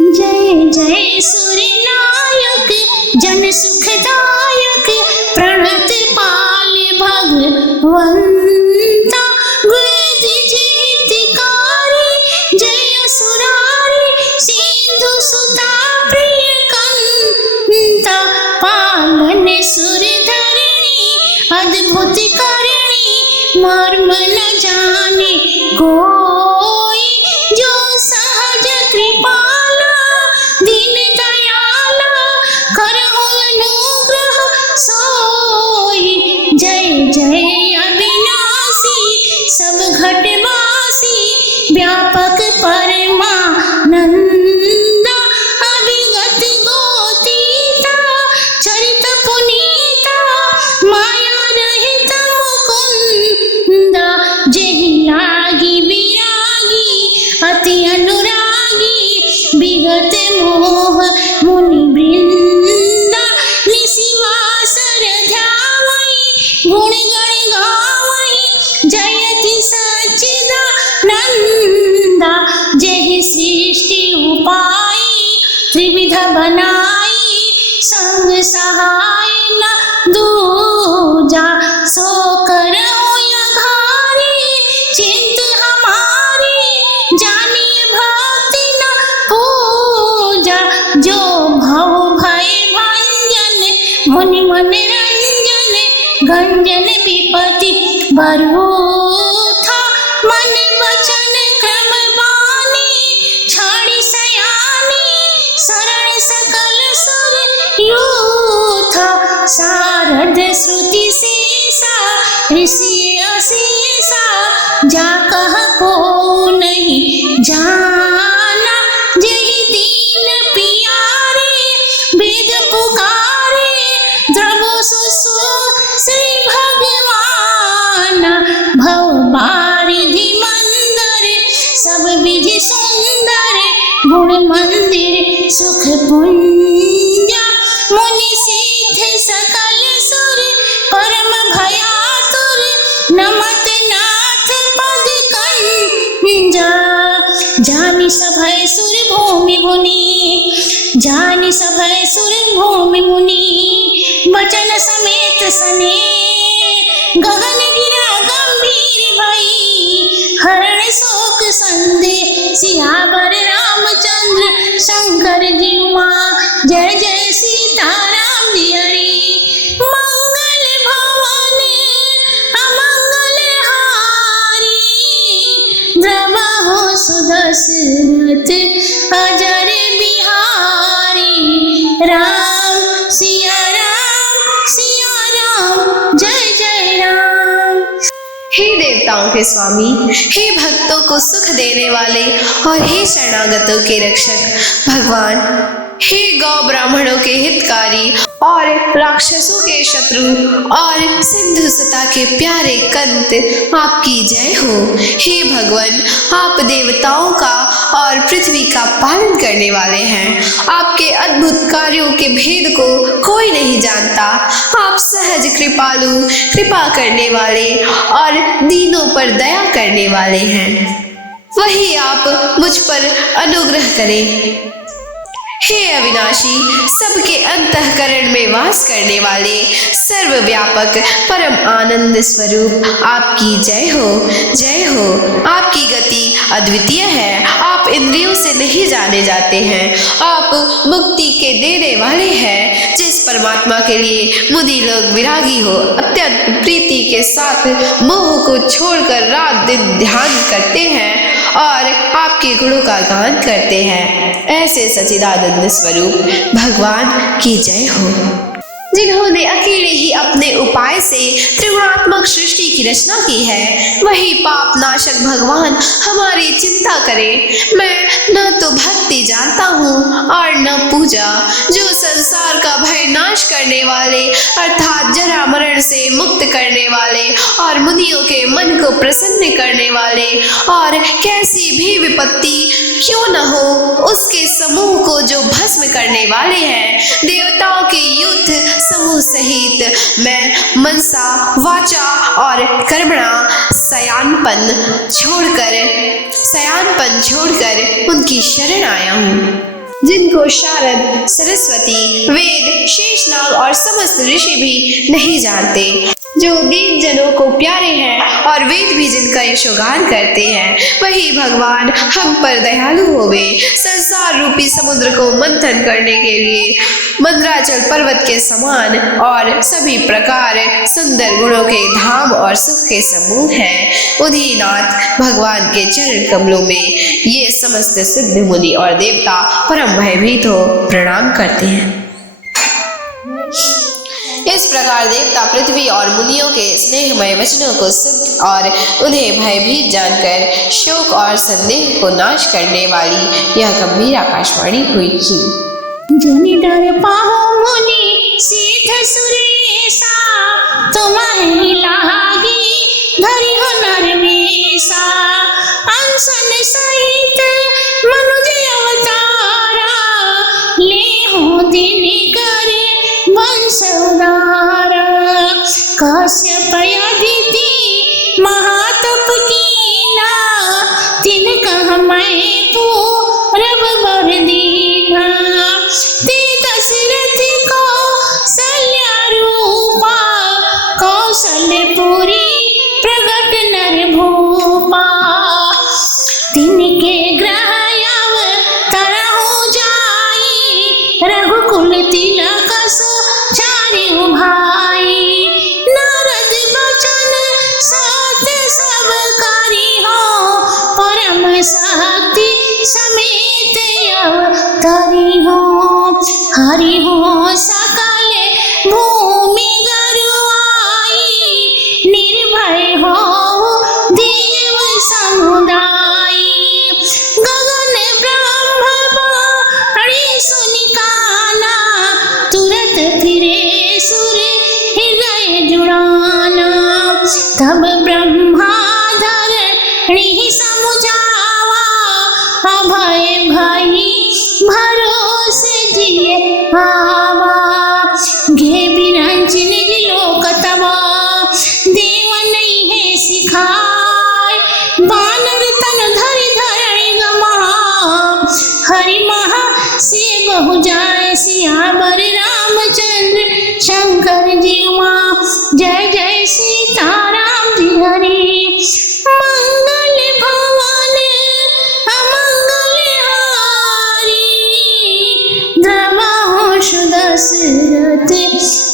जय जय सूर्यनायक जन सुखदायक प्रणत पाल भगवंता वेद जितकारी जय सुरारी सिंधु सुता प्रिय कंता पालन सुर धरणी अद्भुत करणी मर्म न जाने कोई जो सहज कृपाला दीन दयाला करहु अनुग्रह सोई। जय जय अविनाशी सब घटवासी व्यापक परमानंदा अविगत गोतीता चरित पुनीता माया रहित मुकुंदा जेहि लागी विरागी अति अनुरागी विगत मोह मुनि वृंदा निशिवासर ध्यावई गुण गण गावई जयति सच्चिदानंदा जेहि सृष्टि उपाई त्रिविध बनाई संग सहाय न दूजा सो करहु यघारी चिंत हमारी जानिए भक्ति न पूजा जो भव भय भंजन मुनि मन रंजन गंजन विपति बरूथा मन वचन क्रम बानी छाड़ी सयानी शरण सकल सुर यूथा शारद श्रुति शेषा ऋषि अशेषा जा कह को नहीं जाना जेहि दीन पियारे वेद पुकारे द्रवो सुसु श्री भगवान भव बारिधि मंदर सब विधि सुंदर गुण मंदिर सुख पुंजा मुनि सिद्ध सकल सुर परम भयातुर नमत नाथ पद कंजा जानि सभय सुर भूमि मुनि जानि सभय सुर भूमि मुनि वचन समेत सने गगन गिरा गंभीर भई हरण शोक संदेह सियावर रामचंद्र शंकर जी मां जय जय सीताराम जी हरि मंगल भवन अमंगल हारी द्रवहु सुदशरथ अजर बिहारी राम सिया राम जय जय राम। हे देवताओं के स्वामी, हे भक्तों को सुख देने वाले और हे शरणागतों के रक्षक भगवान, हे गौ ब्राह्मणों के हितकारी और राक्षसों के शत्रु और सिंधु सुता के प्यारे कंत, आपकी जय हो। हे भगवान, आप देवताओं का और पृथ्वी का पालन करने वाले हैं। आपके अद्भुत कार्यों के भेद को कोई नहीं जानता। आप सहज कृपालु, कृपा करने वाले और दीनों पर दया करने वाले हैं। वही आप मुझ पर अनुग्रह करें। हे अविनाशी, सबके अंतःकरण में वास करने वाले सर्वव्यापक परम आनंद स्वरूप, आपकी जय हो, जय हो। आपकी गति अद्वितीय है, आप इंद्रियों से नहीं जाने जाते हैं। आप मुक्ति के देने वाले हैं। जिस परमात्मा के लिए मुनि लोग विरागी हो अत्यंत प्रीति के साथ मोह को छोड़कर रात दिन ध्यान करते हैं और आपके गुणों का गान करते हैं, ऐसे सच्चिदानंद स्वरूप भगवान की जय हो। जिन्होंने अकेले ही अपने उपाय से त्रिगुणात्मक सृष्टि की रचना की है, वही पाप नाशक भगवान हमारी चिंता करें। मैं न तो भक्ति जानता हूँ और न पूजा। जो संसार का भय नाश करने वाले अर्थात जरा मरण से मुक्त करने वाले और मुनियों के मन को प्रसन्न करने वाले और कैसी भी विपत्ति क्यों न हो उसके समूह को जो भस्म करने वाले हैं, देवताओं के युद्ध समूह सहित मैं मनसा वाचा और कर्मणा सयानपन छोड़कर उनकी शरण आया हूँ। जिनको शारद, सरस्वती, वेद, शेषनाग और समस्त ऋषि भी नहीं जानते, जो दीन जनों को प्यारे हैं और वेद भी जिनका यशोगान करते हैं, वही भगवान हम पर दयालु होवे। संसार रूपी समुद्र को मंथन करने के लिए मंदराचल पर्वत के समान और सभी प्रकार सुंदर गुणों के धाम और सुख के समूह हैं। उन्हीं नाथ भगवान के चरण कमलों में ये समस्त सिद्ध मुनि और देवता परम भयभीत हो प्रणाम करते हैं। इस प्रकार देवता पृथ्वी और मुनियों के स्नेहमय वचनों को सुन और उन्हें भयभीत जानकर शोक और संदेह को नाश करने वाली यह गंभीर आकाशवाणी हुई कि जनि डर पाहो मुनि सिद्ध सुरेशा, तुम्हें लागी धरि हो नरमेशा। अंसन सहित मनुज अवतारा, ले हो दिन करे वंश उदारा। कश्यप अदिति महातप कीना, तिन कह मैं पूरब वर दीना। ते दशरथ कौशल्या रूपा, कौशलपुरी प्रगट नर भूपा। तिनके ग्रह अवतार हो जाई, रघुकुल तिलक सो चारिउ भाई। नारद बचन सत्य सब करी हो, परम शक्ति समेत अवतरी हो। हरि हो सकल भूमि गरुआई, निर्भय हो देव समुदाय। गगन ब्रह्म सुनिकाना, तुरत फिरे सुर हृदय जुड़ाना। तब ब्रह्मा धरणी समुझावा, अभय भई भरोसे जिये आवा। घे बिरंचिन लोक तवा, देव नहीं है सिखाय। बानर तन धरि धरणि गमा, हरि महा से बहु जाय। सियावर रामचंद्र शंकर जी माँ, जय जय सीताराम जी हरि। मंगल भवन अमंगल हारी, द्रवहुष दशरथ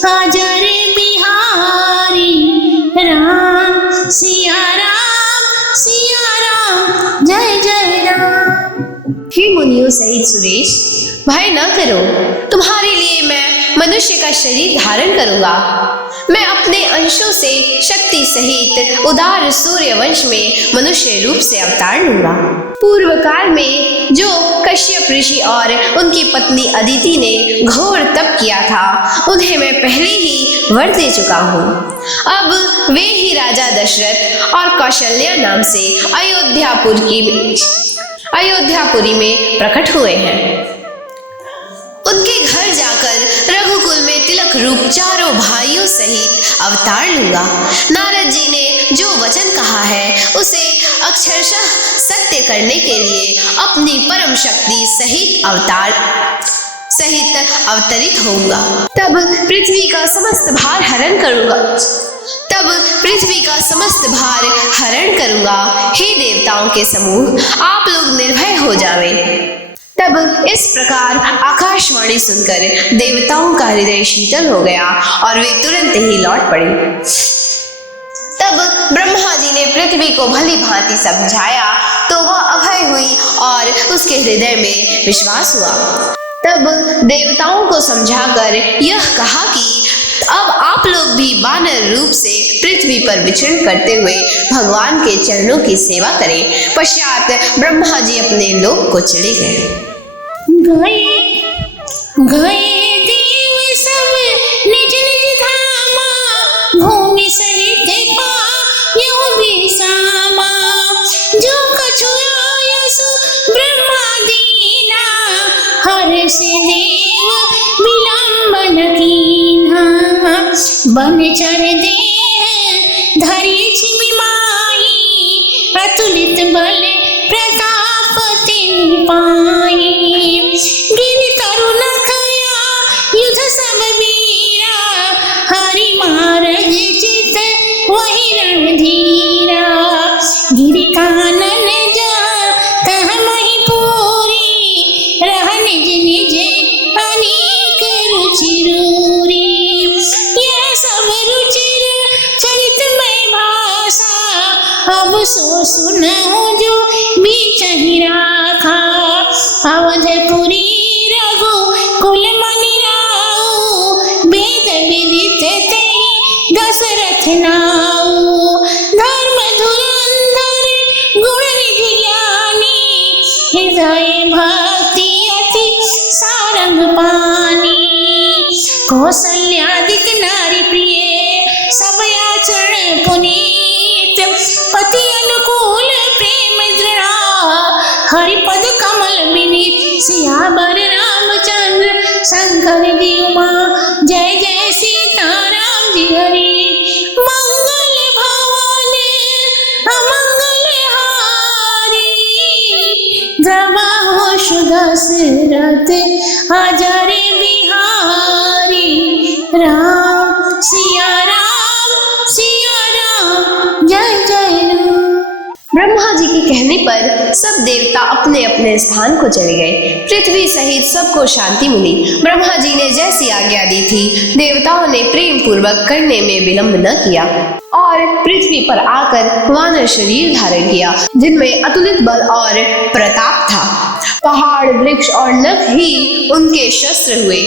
अजर बिहारी। राम सिया राम जय जय राम। हे मुनियों सहित सुरेश, भय न करो, तुम्हारे लिए मैं मनुष्य का शरीर धारण करूंगा। मैं अपने अंशों से शक्ति सहित उदार सूर्य वंश में मनुष्य रूप से अवतार लूंगा। पूर्व काल में जो कश्यप ऋषि और उनकी पत्नी अदिति ने घोर तप किया था, उन्हें मैं पहले ही वर दे चुका हूँ। अब वे ही राजा दशरथ और कौशल्या नाम से अयोध्यापुरी में प्रकट हुए हैं। उनके घर जाकर रघुकुल में तिलक रूप चारों भाइयों सहित अवतार लूंगा। नारद जी ने जो वचन कहा है उसे अक्षरशः सत्य करने के लिए अपनी परम शक्ति सहित अवतरित होऊंगा। तब पृथ्वी का समस्त भार हरण करूंगा। हे देवताओं के समूह, आप लोग निर्भय हो जावे। तब इस प्रकार आकाशवाणी सुनकर देवताओं का हृदय शीतल हो गया और वे तुरंत ही लौट पड़े। तब ब्रह्मा जी ने पृथ्वी को भली भांति समझाया तो वह अभय हुई और उसके हृदय में विश्वास हुआ। तब देवताओं को समझाकर यह कहा कि अब आप लोग भी वानर रूप से पृथ्वी पर विचरण करते हुए भगवान के चरणों की सेवा करें। पश्चात ब्रह्मा जी अपने लोक को चले गए देव सब निज निज धामा, भूमि सहित पायो विसामा। जो कछु आयसु ब्रह्मा दीना, हर्ष देव विलंबन कीन्हा। बनचर देह धरि छिपि माई, अतुलित बल प्रताप तिनि पाई। सुनहु जो बीच ही राखा, अवधपुरी रघु कुल मनि राऊ, वेद विदित तेहि दशरथ नाऊ। धर्म धुरंधर गुण निधि ज्ञानी, हृदय भक्ति अति सारंग पानी। कौसल्यादिक नारी प्रिय, सब आचरण पुनीत, पति अनुकूल प्रेम दृढ़ा, हरिपद कमल विनीत। सियावर रामचंद्र शंकर जी उमा, जय जय सीताराम जी हरि। मंगल भवन अमंगल हारी, द्रवाहो सुदशरथ अजर बिहारी। राम सिया राम जय जय राम। ब्रह्मा जी के कहने पर सब देवता अपने अपने स्थान को चले गए। पृथ्वी सहित सबको शांति मिली। ब्रह्मा जी ने जैसी आज्ञा दी थी, देवताओं ने प्रेम पूर्वक करने में विलंब न किया और पृथ्वी पर आकर वानर शरीर धारण किया, जिनमें अतुलित बल और प्रताप था। पहाड़, वृक्ष और नख ही उनके शस्त्र हुए।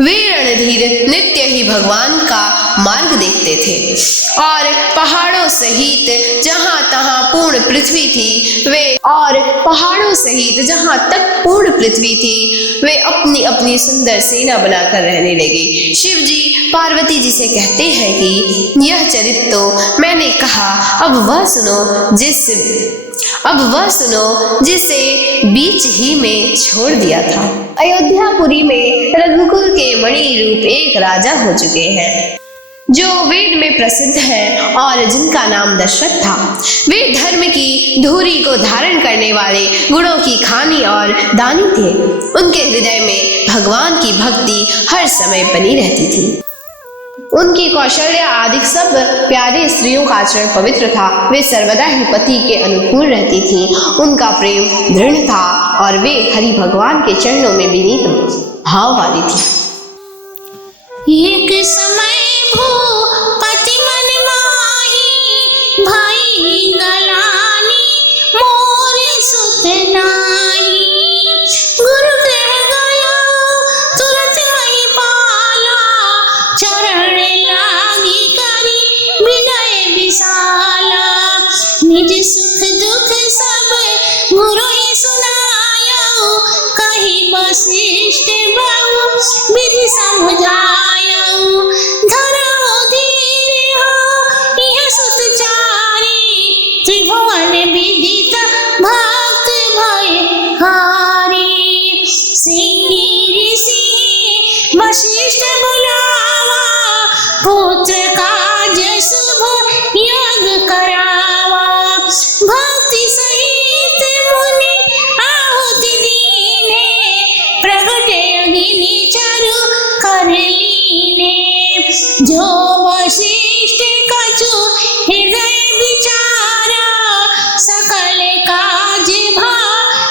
वे रणधीर नित्य ही भगवान का मार्ग देखते थे और पहाड़ों सहित जहां तहां पूर्ण पृथ्वी थी, वे अपनी अपनी सुंदर सेना बनाकर रहने लगे। शिव जी पार्वती जी से कहते हैं कि यह चरित्र तो मैंने कहा, अब वह सुनो जिसे बीच ही में छोड़ दिया था। अयोध्यापुरी में रघुकुल के मणि रूप एक राजा हो चुके हैं, जो वेद में प्रसिद्ध हैं और जिनका नाम दशरथ था। वे धर्म की धूरी को धारण करने वाले, गुणों की खानी और दानी थे। उनके हृदय में भगवान की भक्ति हर समय बनी रहती थी। उनकी कौशल्या आदि सब प्यारे स्त्रियों का आचरण पवित्र था। वे सर्वदा ही पति के अनुकूल रहती थीं। उनका प्रेम दृढ़ था और वे हरि भगवान के चरणों में विनीत भाव वाली थी। एक समय भूपति मन माही, भाई गलानी मोर सुत नाही। गुरु ग्रह गया तुरंत मही पाला, चरण लागी करी विनय विशाला। निज सुख दुख सब गुरु ही सुनाया, कही वशिष्ठ बहु विधि समझाया। धरो धीर हो यह सुतचारी, त्रिभुवन विदित भक्त भय हारी। सिंह ऋषि वशिष्ठ बुलावा, पुत्र काज शुभ यज्ञ करावा। भक्ति सहित मुनि आहुति दीने, प्रगटे अग्नि चारु कर लीने। जो वशिष्ठ कछु हृदय विचारा, सकल काज भा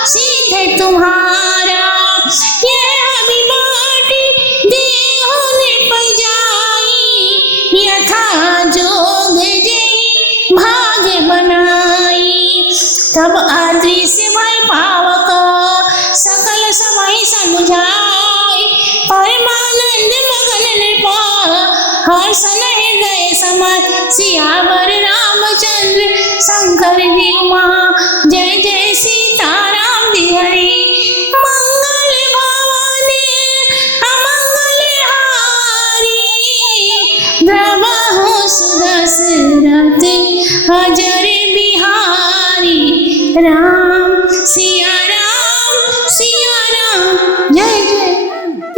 सिद्ध तुम्हारा। यह अभिमानी देहो ने पजाई, यथा जोग जई भाग बनाई। तब अदृश्य भय पावक, सकल समय समझाई। परमानंद मगन नृपा, हर्षन हृदय समर। सियावर रामचंद्र शंकर जी उमा, जय जय सीताराम जी हरि। मंगल भवन अमंगल हारी, द्रवहु सुदशरथ अजर बिहारी। राम सिया राम जय जय।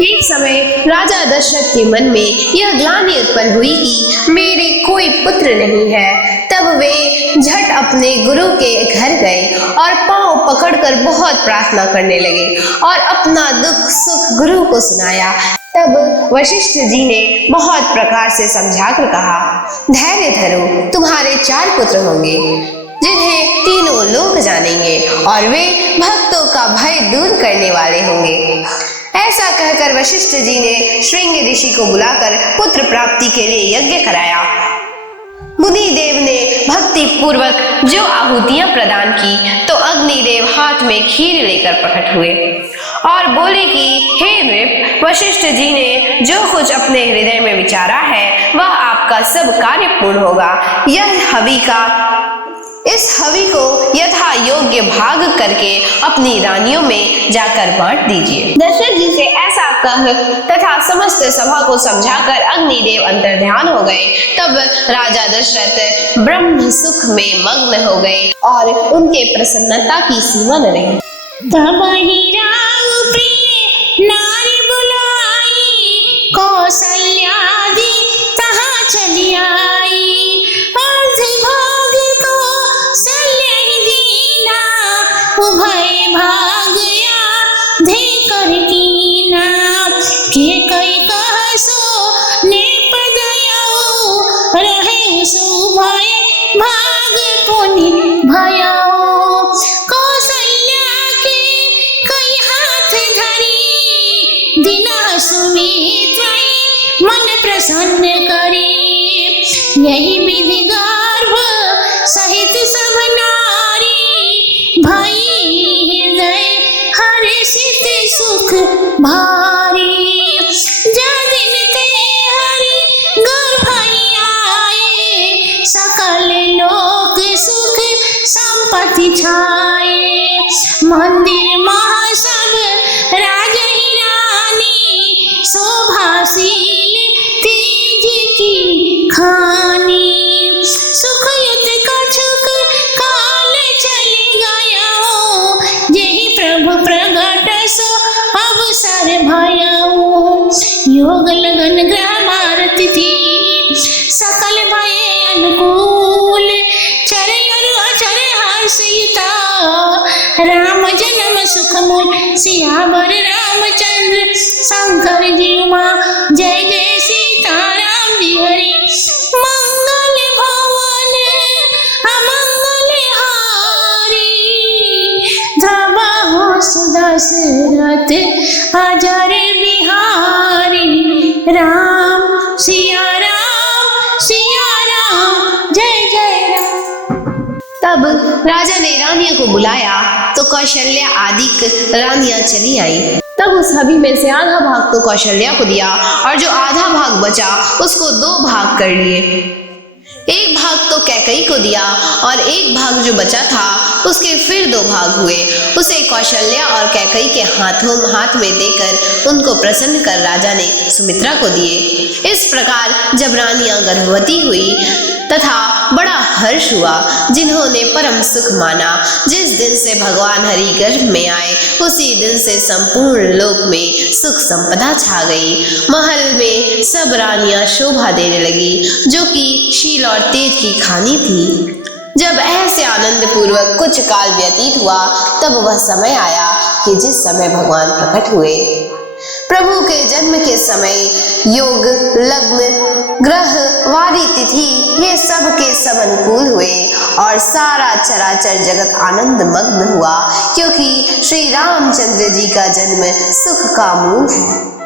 एक समय राजा दशरथ के मन में यह ग्लानि उत्पन्न हुई कि मेरे कोई पुत्र नहीं है। तब वे झट अपने गुरु के घर गए और पांव पकड़कर बहुत प्रार्थना करने लगे और अपना दुख सुख गुरु को सुनाया। तब वशिष्ठ जी ने बहुत प्रकार से समझाकर कहा, धैर्य धरो, तुम्हारे 4 पुत्र होंगे जिन्हें तीनों लोग जानेंगे और वे भक्तों का भय दूर करने वाले होंगे। ऐसा कहकर वशिष्ठ जी ने श्रृंग ऋषि को बुलाकर पुत्र प्राप्ति के लिए यज्ञ कराया मुनि देव ने भक्ति पूर्वक जो आहुतियां प्रदान की तो अग्निदेव हाथ में खीर लेकर प्रकट हुए और बोले कि हे नृप, वशिष्ठ जी ने जो कुछ अपने हृदय में विचारा है वह आपका सब कार्य पूर्ण होगा। इस हवि को यथा योग्य भाग करके अपनी रानियों में जाकर बांट दीजिए। दशरथ जी से ऐसा कह तथा समस्त सभा को समझाकर अग्निदेव अंतर्ध्यान हो गए। तब राजा दशरथ ब्रह्म सुख में मग्न हो गए और उनके प्रसन्नता की सीमा न रही। तब ही राम प्रिय नारी बुलाई, कौशल्यादि तहाँ चली आई। अर्धभाग कौशल्य ही दीना, उभय भाग आधे कर कीना। के कई कह सो नृप दयाओ, रहे सो भय भाग पुनि भयाओ। मन प्रसन्न करी, यही विधि गर्भ सहित सब नारी। भई हृदय हर्षित सुख भारी। जा दिन ते हरि गर्भ आए, सकल लोक सुख संपत्ति छाए। मंदिर महासभ राजहि रानी, शोभाशील तेज की खानी। सुखयुत कछुक काल चली गयाओ, यही प्रभु प्रगट सो अवसर भयाओ। योग लगन ग्रह मारत थी, सकल भय अनुकूल। चरे अचर हर्षिता, राम जन्म सुख मूल। सियावर रामचंद्र शंकर जी माँ, जय जय सीताराम जी हरि। मंगल भवन अमंगल हारी, धरवाहो सुदशरथ अजर बिहारी। राम सिया राम, जय जय राम। तब राजा ने रानियों को बुलाया तो कौशल्या आदि रानियां चली आई। तब उस हवि में से आधा भाग तो कौशल्या को दिया और जो आधा भाग बचा उसको दो भाग कर लिए। एक भाग तो कैकई को दिया और एक भाग जो बचा था उसके फिर दो भाग हुए। उसे कौशल्या और कैकई के हाथ में देकर उनको प्रसन्न कर राजा ने सुमित्रा को दिए। इस प्रकार जब रानियां गर्भवती हुई तथा बड़ा हर्ष हुआ, जिन्होंने परम सुख माना। जिस दिन से भगवान हरि गर्भ में आए उसी दिन से संपूर्ण लोक में सुख संपदा छा गई। महल में सब रानियां शोभा देने लगी, जो कि शील और तेज की खानी थी। जब ऐसे आनंद पूर्वक कुछ काल व्यतीत हुआ तब वह समय आया कि जिस समय भगवान प्रकट हुए। प्रभु के जन्म के समय योग, लग्न, ग्रह, वारी, तिथि ये सब के सब अनुकूल हुए और सारा चराचर जगत आनंद मग्न हुआ, क्योंकि श्री रामचंद्र जी का जन्म सुख का मूल है।